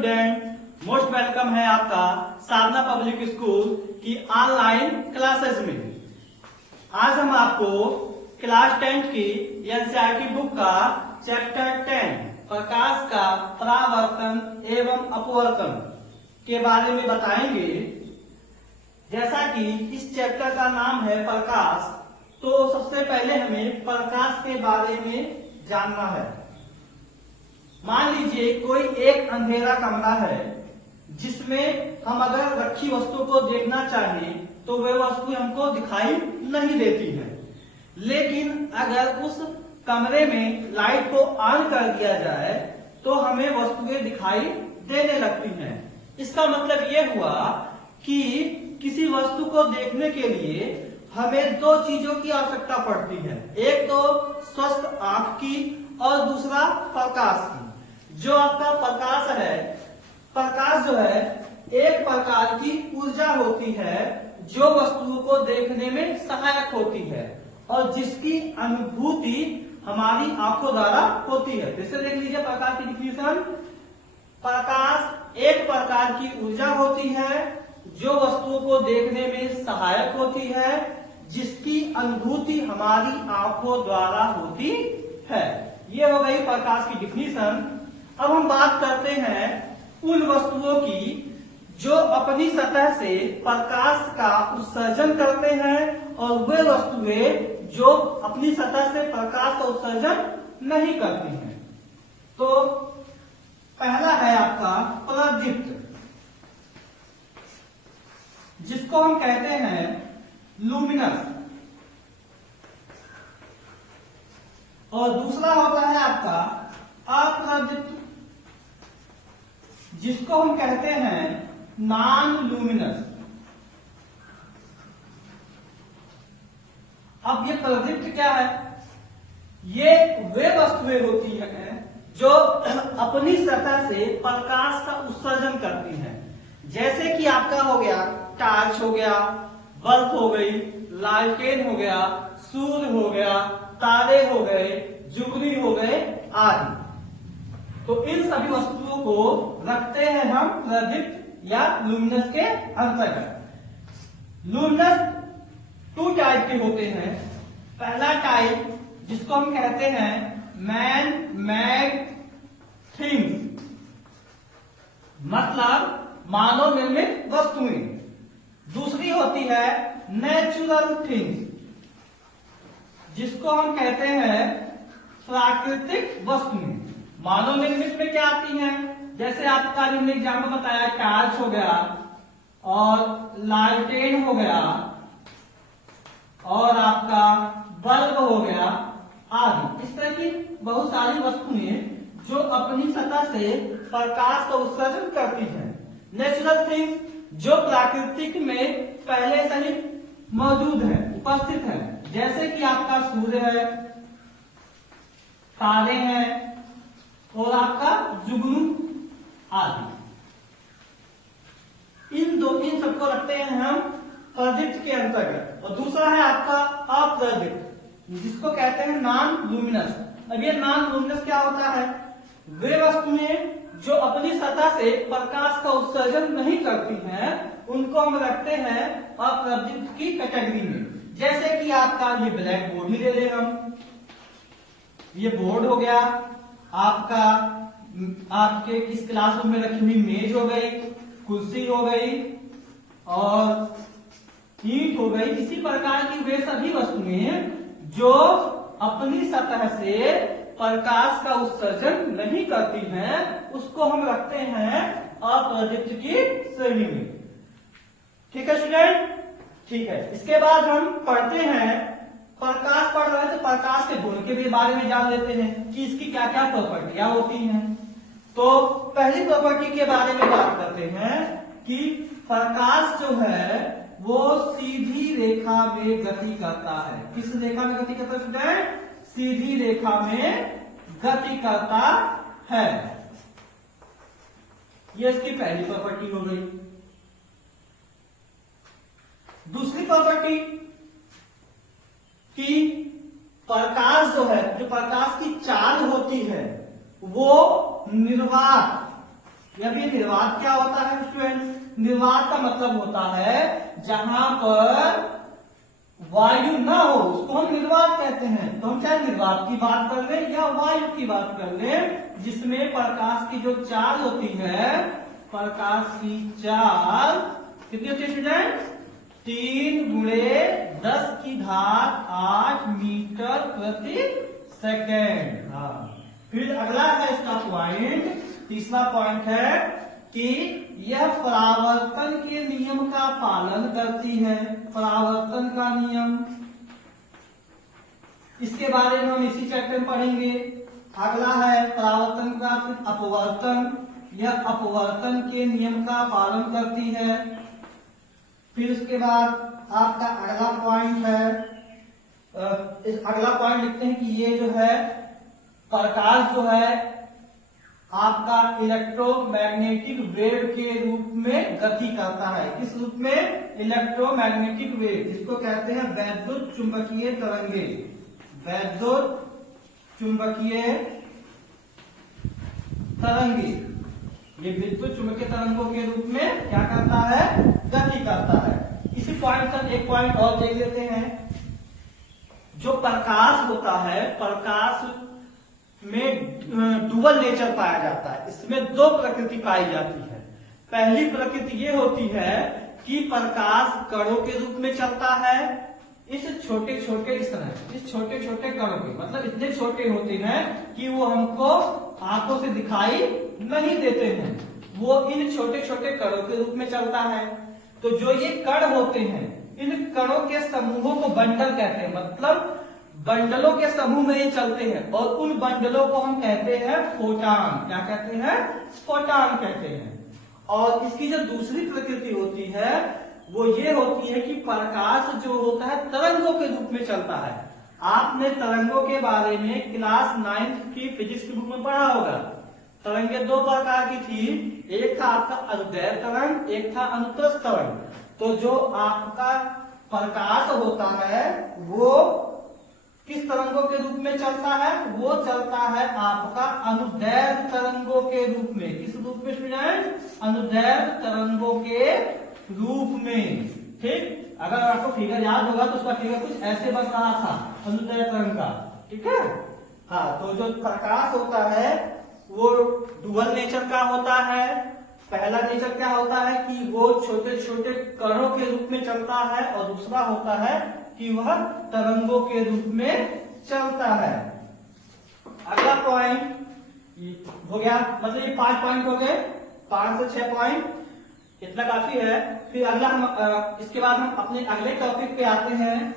Student, most welcome है आपका साधना public school की ऑनलाइन क्लासेस में। आज हम आपको क्लास 10 की एनसीईआरटी बुक का चैप्टर 10 प्रकाश का परावर्तन एवं अपवर्तन के बारे में बताएंगे। जैसा कि इस चैप्टर का नाम है प्रकाश, तो सबसे पहले हमें प्रकाश के बारे में जानना है। मान लीजिए कोई एक अंधेरा कमरा है जिसमें हम अगर रखी वस्तु को देखना चाहें तो वह वस्तु हमको दिखाई नहीं देती है, लेकिन अगर उस कमरे में लाइट को ऑन कर दिया जाए तो हमें वस्तुएं दिखाई देने लगती हैं। इसका मतलब यह हुआ कि किसी वस्तु को देखने के लिए हमें दो चीजों की आवश्यकता पड़ती है, एक तो स्वस्थ आंख की और दूसरा प्रकाश की। जो आपका प्रकाश है, प्रकाश जो है एक प्रकार की ऊर्जा होती है जो वस्तुओं को देखने में सहायक होती है और जिसकी अनुभूति हमारी आंखों द्वारा होती है। जैसे देख लीजिए प्रकाश की डिफिनेशन, प्रकाश एक प्रकार की ऊर्जा होती है जो वस्तुओं को देखने में सहायक होती है, जिसकी अनुभूति हमारी आंखों द्वारा होती है। ये हो गई प्रकाश की डिफिनेशन। अब हम बात करते हैं उन वस्तुओं की जो अपनी सतह से प्रकाश का उत्सर्जन करते हैं और वे वस्तुएं जो अपनी सतह से प्रकाश का उत्सर्जन नहीं करती हैं। तो पहला है आपका प्रदीप्त, जिसको हम कहते हैं लुमिनस, और दूसरा होता है आपका अप्रदीप्त, जिसको हम कहते हैं नॉन लुमिनस। अब ये प्रदीप्त क्या है? ये वे वस्तुएं होती हैं जो अपनी सतह से प्रकाश का उत्सर्जन करती हैं। जैसे कि आपका हो गया टार्च हो गया, बल्ब हो गई, लालटेन हो गया, सूर्य हो गया, तारे हो गए, जुगनी हो गए आदि। तो इन सभी वस्तुओं को रखते हैं हम प्रदीप्त या लुमिनस के अंतर्गत। लुमिनस टू टाइप के होते हैं। पहला टाइप जिसको हम कहते हैं मैन मेड थिंग्स, मतलब मानव निर्मित वस्तुएं। दूसरी होती है नेचुरल थिंग्स, जिसको हम कहते हैं प्राकृतिक वस्तुएं। मानव निर्मित में क्या आती हैं? जैसे आपका हमने एग्जाम्पल बताया टार्च हो गया और लालटेन हो गया और आपका बल्ब हो गया आदि। इस तरह की बहुत सारी वस्तुएं जो अपनी सतह से प्रकाश का उत्सर्जन करती हैं। नेचुरल थिंग्स जो प्राकृतिक में पहले से ही मौजूद है, उपस्थित है, जैसे कि आपका सूर्य है, तारे हैं और आपका जुगनू आदि। इन सबको रखते हैं हम प्रदीप्त के अंतर्गत। और दूसरा है आपका अप्रदीप्त, जिसको कहते हैं नॉन लुमिनस। अब ये नॉन लुमिनस क्या होता है? वे वस्तुएं जो अपनी सतह से प्रकाश का उत्सर्जन नहीं करती हैं, उनको हम रखते हैं अप्रदीप्त की कैटेगरी में। जैसे कि आपका ये ब्लैक बोर्ड ही ले लें हम, ये बोर्ड हो गया, आपका आपके इस क्लासरूम में रखी हुई मेज हो गई, कुर्सी हो गई और ईंट हो गई। इसी प्रकार की वे सभी वस्तुएं जो अपनी सतह से प्रकाश का उत्सर्जन नहीं करती हैं, उसको हम रखते हैं अप्रदीप्त की श्रेणी में। ठीक है स्टूडेंट? ठीक है। इसके बाद हम पढ़ते हैं, प्रकाश पढ़ रहे हैं तो प्रकाश के गुण के भी बारे में जान लेते हैं कि इसकी क्या क्या प्रॉपर्टियां होती हैं। तो पहली प्रॉपर्टी के बारे में बात करते हैं कि प्रकाश जो है वो सीधी रेखा में गति करता है। किस रेखा में गति करता है स्टूडेंट? सीधी रेखा में गति करता है। ये इसकी पहली प्रॉपर्टी हो गई। दूसरी प्रॉपर्टी कि प्रकाश जो है, जो प्रकाश की चाल होती है वो निर्वात या फिर निर्वात क्या होता है स्टूडेंट? निर्वात का मतलब होता है जहां पर वायु ना हो उसको हम निर्वात कहते हैं। तो हम चाहे निर्वात की बात कर लें या वायु की बात कर लें, जिसमें प्रकाश की जो चाल होती है, प्रकाश की चाल कितनी होती है स्टूडेंट? 3×10⁸ मीटर प्रति सेकेंड। हाँ, फिर अगला है इसका पॉइंट, तीसरा पॉइंट है कि यह परावर्तन के नियम का पालन करती है। परावर्तन का नियम, इसके बारे में हम इसी चैप्टर में पढ़ेंगे। अगला है परावर्तन का अपवर्तन, यह अपवर्तन के नियम का पालन करती है। फिर उसके बाद आपका अगला पॉइंट है, अगला पॉइंट लिखते हैं कि ये जो है प्रकाश जो है आपका इलेक्ट्रोमैग्नेटिक वेव के रूप में गति करता है। किस रूप में? इलेक्ट्रोमैग्नेटिक वेव, जिसको कहते हैं वैद्युत चुंबकीय तरंगे। वैद्युत चुंबकीय तरंगे, ये विद्युत चुंबकीय तरंगों के रूप में क्या करता है? गति करता है। इसी पॉइंट पर एक पॉइंट और देख लेते हैं। जो प्रकाश होता है, प्रकाश में डुअल नेचर पाया जाता है। इसमें दो प्रकृति पाई जाती है। पहली प्रकृति ये होती है कि प्रकाश कणों के रूप में चलता है। इस छोटे छोटे इस तरह इस छोटे छोटे कणों के मतलब इतने छोटे होते हैं कि वो हमको आंखों से दिखाई नहीं देते हैं। वो इन छोटे छोटे कणों के रूप में चलता है। तो जो ये कण होते हैं, इन कणों के समूहों को बंडल कहते हैं। मतलब बंडलों के समूह में ये चलते हैं और उन बंडलों को हम कहते हैं फोटान। क्या कहते हैं? फोटान कहते हैं। और इसकी जो दूसरी प्रकृति होती है वो ये होती है कि प्रकाश जो होता है तरंगों के रूप में चलता है। आपने तरंगों के बारे में क्लास 9th की फिजिक्स की बुक में पढ़ा होगा। तरंगे दो प्रकार की थी, एक था आपका अनुदैर्घ्य तरंग, एक था अनुप्रस्थ तरंग। तो जो आपका प्रकाश होता है वो किस तरंगों के रूप में चलता है? वो चलता है आपका अनुदैर्घ्य तरंगों के रूप में। किस रूप में स्टूडेंट? अनुदैर्घ्य तरंगों के रूप में। ठीक, अगर आपको फिगर याद होगा तो उसका फिगर कुछ ऐसे बन रहा था अनुदैर्घ्य तरंग का। ठीक है, हाँ। तो जो प्रकाश होता है वो डुअल नेचर का होता है। पहला नेचर क्या होता है कि वो छोटे छोटे कणों के रूप में चलता है, और दूसरा होता है कि वह तरंगों के रूप में चलता है। अगला पॉइंट हो गया, मतलब ये 5 पॉइंट हो गए, 5 से 6 पॉइंट, इतना काफी है। फिर अगला हम इसके बाद हम अपने अगले टॉपिक पे आते हैं,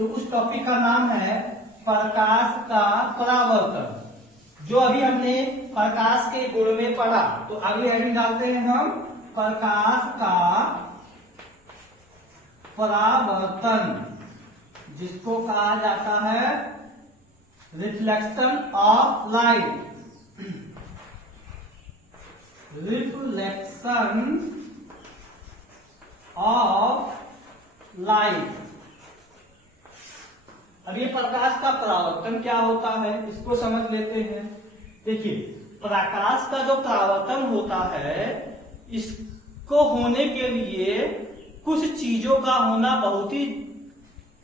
उस टॉपिक का नाम है प्रकाश का परावर्तन। जो अभी हमने प्रकाश के गुण में पढ़ा, तो अगली हेडिंग डालते हैं हम प्रकाश का परावर्तन, जिसको कहा जाता है reflection of light. Reflection of light. अब ये प्रकाश का परावर्तन क्या होता है इसको समझ लेते हैं। देखिए, प्रकाश का जो परावर्तन होता है, इसको होने के लिए कुछ चीजों का होना बहुत ही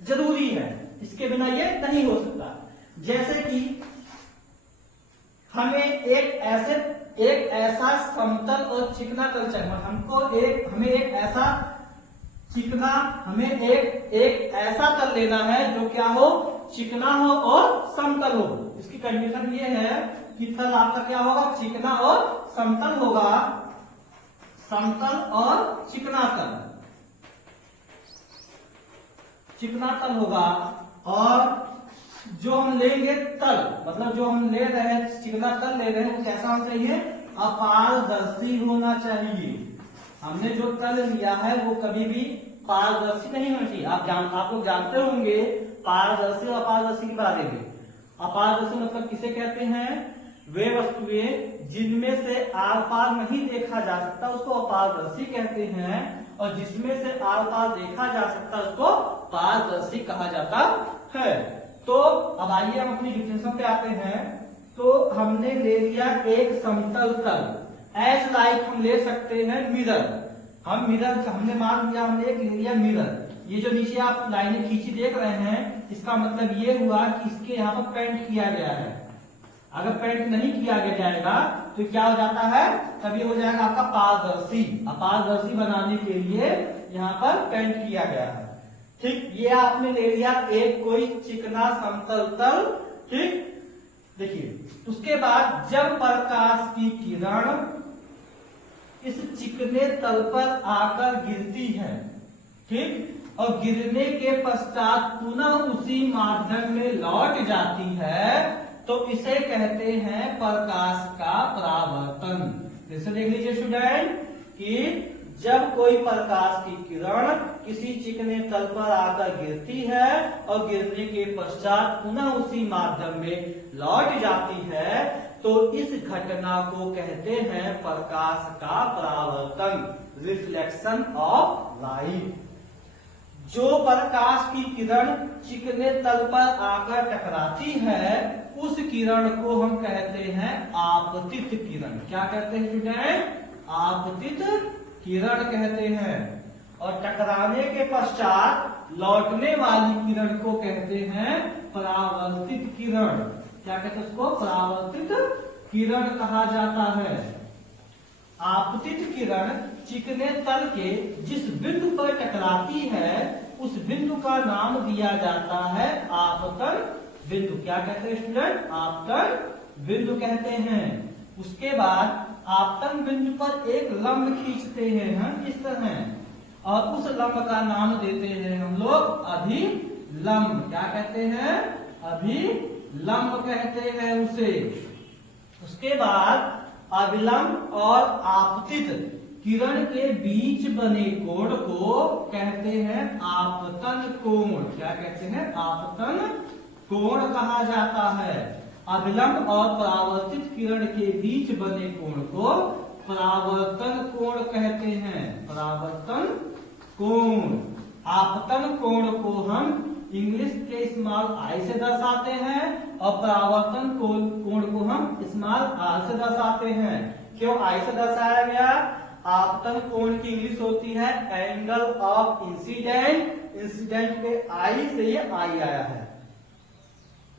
जरूरी है। इसके बिना ये नहीं हो सकता। जैसे कि हमें एक ऐसा समतल और चिकना तल चाहिए। हमें एक ऐसा चिकना, हमें एक ऐसा तल लेना है जो क्या हो? चिकना हो और समतल हो। इसकी कंडीशन ये है कि तल आपका क्या होगा? चिकना और समतल होगा। समतल और चिकना तल, चिकना तल होगा। और जो हम लेंगे तल, मतलब जो हम ले रहे हैं चिकना तल ले रहे हैं, वो कैसा होना चाहिए? अपारदर्शी होना चाहिए। हमने जो तल लिया है वो कभी भी पारदर्शी नहीं होना चाहिए। आप लोग जानते होंगे पारदर्शी और अपारदर्शी के बारे में। अपारदर्शी मतलब किसे कहते हैं? वे वस्तुएं जिनमें से आर पार नहीं देखा जा सकता उसको अपारदर्शी कहते हैं, और जिसमें से आर पार देखा जा सकता उसको पारदर्शी कहा जाता है। तो अब आइए हम अपनी डिफिनेशन पे आते हैं। तो हमने ले लिया एक समतल तल। एज लाइक हम ले सकते हैं मिरर। हम मिरर हमने मान लिया, हमने एक ले लिया मिरर। ये जो नीचे आप लाइनें खींची देख रहे हैं, इसका मतलब ये हुआ कि इसके यहाँ पर पेंट किया गया है। अगर पेंट नहीं किया गया जाएगा तो क्या हो जाता है, तब ये हो जाएगा आपका पारदर्शी। अपारदर्शी बनाने के लिए यहाँ पर पेंट किया गया है। ठीक, ये आपने ले लिया एक कोई चिकना समतल तल। ठीक, देखिए उसके बाद जब प्रकाश की किरण इस चिकने तल पर आकर गिरती है, ठीक, और गिरने के पश्चात पुनः उसी माध्यम में लौट जाती है, तो इसे कहते हैं प्रकाश का परावर्तन। जैसे देख लीजिए स्टूडेंट कि जब कोई प्रकाश की किरण किसी चिकने तल पर आकर गिरती है और गिरने के पश्चात पुनः उसी माध्यम में लौट जाती है, तो इस घटना को कहते हैं प्रकाश का परावर्तन, रिफ्लेक्शन ऑफ लाइट। जो प्रकाश की किरण चिकने तल पर आकर टकराती है, उस किरण को हम कहते हैं आपतित किरण। क्या कहते हैं स्टूडेंट? आपतित किरण कहते हैं। और टकराने के पश्चात लौटने वाली किरण को कहते हैं परावर्तित किरण। क्या कहते हैं उसको? परावर्तित किरण कहा जाता है। आपतित किरण चिकने तल के जिस बिंदु पर टकराती है, उस बिंदु का नाम दिया जाता है आपतन बिंदु। क्या कहते हैं स्टूडेंट? आपतन बिंदु कहते हैं। उसके बाद आपतन बिंदु पर एक लंब खींचते हैं हम इस तरह, और उस लंब का नाम देते हैं हम लोग अभिलंब। क्या कहते हैं? अभिलंब कहते हैं उसे। उसके बाद अभिलंब और आपतित किरण के बीच बने कोण को कहते हैं आपतन कोण। क्या कहते हैं? आपतन कोण कहा जाता है। अभिलंब और परावर्तित किरण के बीच बने कोण को परावर्तन कोण कहते हैं। परावर्तन कोण। आपतन कोण को हम इंग्लिश के स्मॉल आई से दर्शाते हैं और परावर्तन कोण को हम स्मॉल आर से दर्शाते हैं। क्यों आई से दर्शाया गया? आपतन कोण की इंग्लिश होती है एंगल ऑफ इंसिडेंट। इंसिडेंट के आई से ये आई आया है।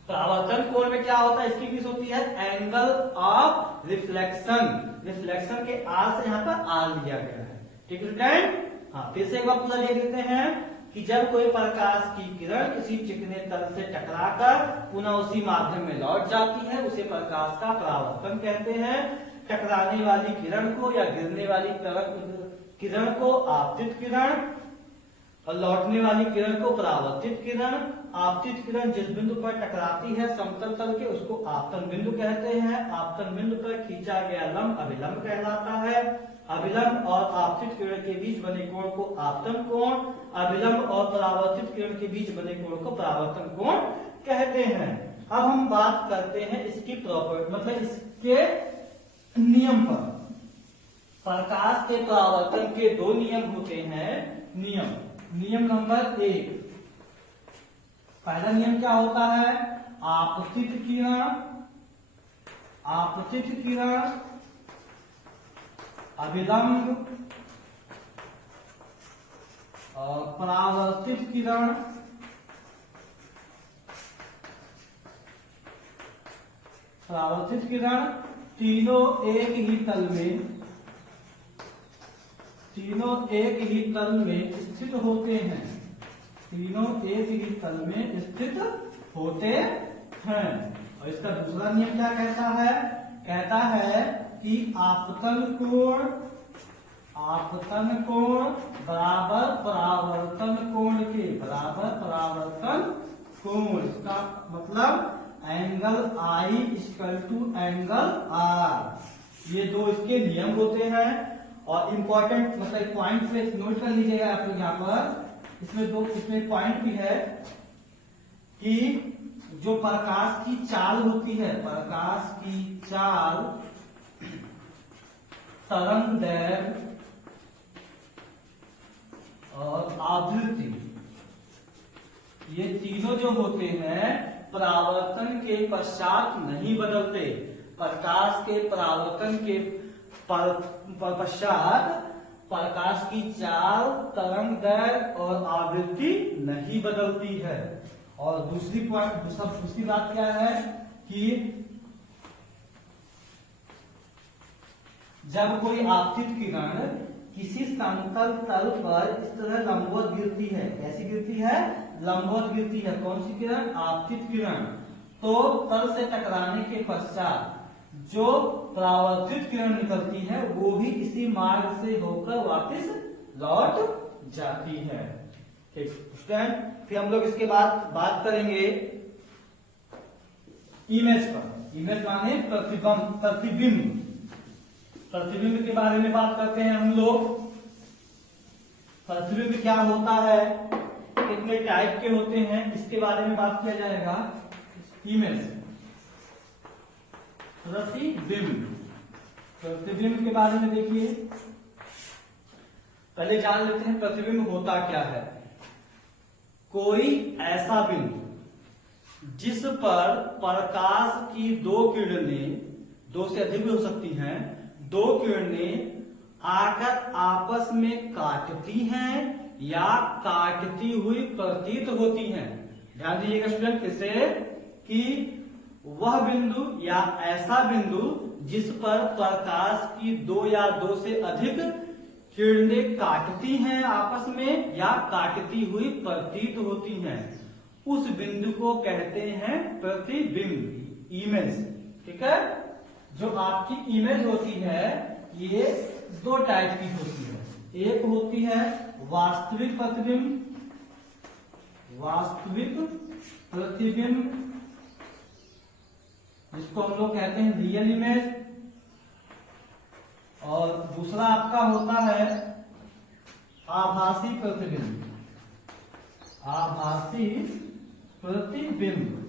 परावर्तन कोण में क्या होता है? इसकी इंग्लिश होती है एंगल ऑफ रिफ्लेक्शन। रिफ्लेक्शन के आर से यहाँ पर आर लिया गया है। ठीक है स्टूडेंट? हाँ, फिर से एक बार पूरा देख लेते हैं कि जब कोई प्रकाश की किरण किसी चिकने तल से टकराकर पुनः उसी माध्यम में लौट जाती है, उसे प्रकाश का परावर्तन कहते हैं। टकराने वाली किरण को या गिरने वाली किरण को आपतित किरण और लौटने वाली किरण को परावर्तित किरण। आपतित किरण जिस बिंदु पर टकराती है समतल तल के, उसको आपतन बिंदु कहते हैं। आपतन बिंदु पर खींचा गया लंब अभिलंब कहलाता है। अभिलंब और आपतित किरण के बीच बने कोण को आपतन कोण, अभिलंब और परावर्तित किरण के बीच बने कोण को परावर्तन कोण कहते हैं। अब हम बात करते हैं इसकी प्रॉपर्टी, मतलब इसके नियम पर। प्रकाश के परावर्तन के दो नियम होते हैं। नियम नंबर 1। पहला नियम क्या होता है? आपतित किरण अभिलंब और परावर्तित किरण तीनों एक ही तल में स्थित होते हैं। तीनों एक ही तल में स्थित होते हैं। और इसका दूसरा नियम क्या कहता है? कहता है कि आपतन कोण बराबर परावर्तन कोण के बराबर परावर्तन कोण। इसका मतलब angle I equal to angle R. ये दो इसके नियम होते हैं। और इंपॉर्टेंट मतलब पॉइंट पे नोट कर लीजिएगा आप लोग यहाँ पर। इसमें पॉइंट भी है कि जो प्रकाश की चाल होती है, प्रकाश की चाल, तरंग दैर्घ्य और आवृत्ति, ये तीनों जो होते हैं परावर्तन के पश्चात नहीं बदलते। प्रकाश के परावर्तन के पश्चात प्रकाश की चाल, तरंग दैर्घ्य और आवृत्ति नहीं बदलती है। और दूसरी बात क्या है कि जब कोई आपतित किरण किसी समतल तल पर इस तरह लंबवत गिरती है, कैसी गिरती है? लंबवत गिरती है। कौन सी किरण? आपतित किरण। तो तल से टकराने के पश्चात जो परावर्तित किरण निकलती है वो भी इसी मार्ग से होकर वापस लौट जाती है। ठीक स्टूडेंट, फिर हम लोग इसके बाद बात करेंगे इमेज पर। इमेज माने प्रतिबिंब। प्रतिबिंब के बारे में बात करते हैं हम लोग। प्रतिबिंब क्या होता है, कितने टाइप के होते हैं, इसके बारे में बात किया जाएगा। इमेज, प्रतिबिंब के बारे में देखिए, पहले जान लेते हैं प्रतिबिंब होता क्या है। कोई ऐसा बिंदु जिस पर प्रकाश की दो किरणें, दो से अधिक भी हो सकती हैं, दो किरणें आकर आपस में काटती हैं या काटती हुई प्रतीत होती हैं। ध्यान दीजिएगा स्टूडेंट, किसे कि वह बिंदु या ऐसा बिंदु जिस पर प्रकाश की दो या दो से अधिक किरणें काटती हैं आपस में या काटती हुई प्रतीत होती हैं, उस बिंदु को कहते हैं प्रतिबिंब, इमेज। ठीक है, जो आपकी इमेज होती है ये दो टाइप की होती है। एक होती है वास्तविक प्रतिबिंब, वास्तविक प्रतिबिंब जिसको हम लोग कहते हैं रियल इमेज, और दूसरा आपका होता है आभासी प्रतिबिंब, आभासी प्रतिबिंब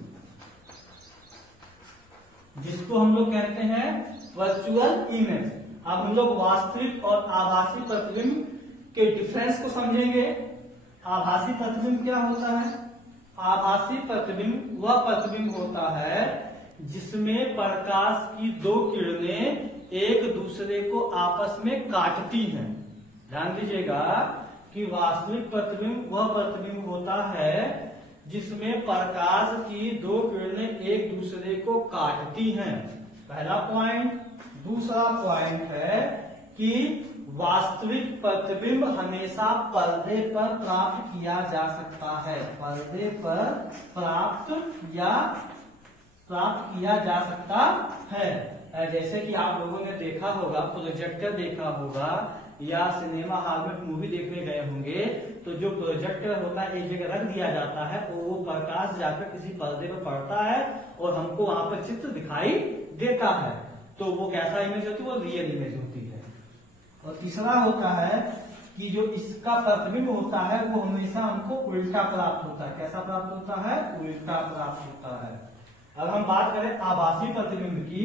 जिसको हम लोग कहते हैं वर्चुअल इमेज। अब हम लोग वास्तविक और आभासी प्रतिबिंब के डिफरेंस को समझेंगे। आभासी प्रतिबिंब क्या होता है? आभासी प्रतिबिंब वह प्रतिबिंब होता है जिसमें प्रकाश की दो किरणें एक दूसरे को आपस में काटती हैं। ध्यान दीजिएगा कि वास्तविक प्रतिबिंब वह प्रतिबिंब होता है जिसमें प्रकाश की दो किरणें एक दूसरे को काटती हैं, पहला पॉइंट। दूसरा पॉइंट है कि वास्तविक प्रतिबिंब हमेशा पर्दे पर प्राप्त किया जा सकता है, पर्दे पर प्राप्त किया जा सकता है। जैसे कि आप लोगों ने देखा होगा, प्रोजेक्टर देखा होगा या सिनेमा हॉल में मूवी देखने गए होंगे, तो जो प्रोजेक्टर होता है एक जगह रख दिया जाता है, वो प्रकाश जाकर किसी पर्दे पर पड़ता है और हमको वहां पर चित्र दिखाई देता है। तो वो कैसा इमेज होती है? वो रियल इमेज होती है। और तीसरा होता है कि जो इसका प्रतिबिंब होता है वो हमेशा हमको उल्टा प्राप्त होता है। कैसा प्राप्त होता है? उल्टा प्राप्त होता है। अगर हम बात करें आभासी प्रतिबिंब की,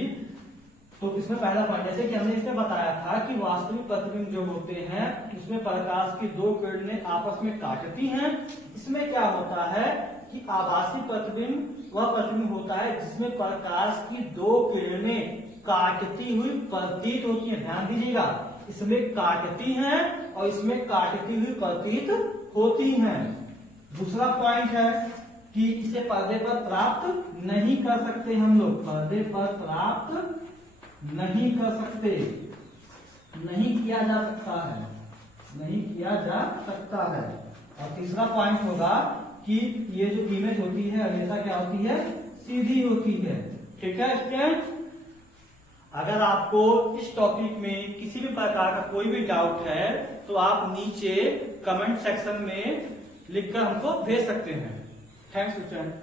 तो इसमें पहला पॉइंट, जैसे कि हमने इसमें बताया था कि वास्तविक प्रतिबिंब जो होते हैं उसमें प्रकाश की दो किरणें आपस में काटती हैं। इसमें क्या होता है कि आभासी प्रतिबिंब वह प्रतिबिंब होता है जिसमें प्रकाश की दो किरणें काटती हुई प्रतीत होती हैं। ध्यान दीजिएगा, इसमें काटती हैं और इसमें काटती हुई प्रतीत होती हैं। दूसरा पॉइंट है कि इसे पर्दे पर प्राप्त नहीं कर सकते हम लोग, पर्दे पर प्राप्त नहीं कर सकते, नहीं किया जा सकता है, नहीं किया जा सकता है। और तीसरा पॉइंट होगा कि ये जो इमेज होती है हमेशा क्या होती है? सीधी होती है। ठीक है स्टूडेंट, अगर आपको इस टॉपिक में किसी भी प्रकार का कोई भी डाउट है तो आप नीचे कमेंट सेक्शन में लिखकर हमको भेज सकते हैं। Thanks student.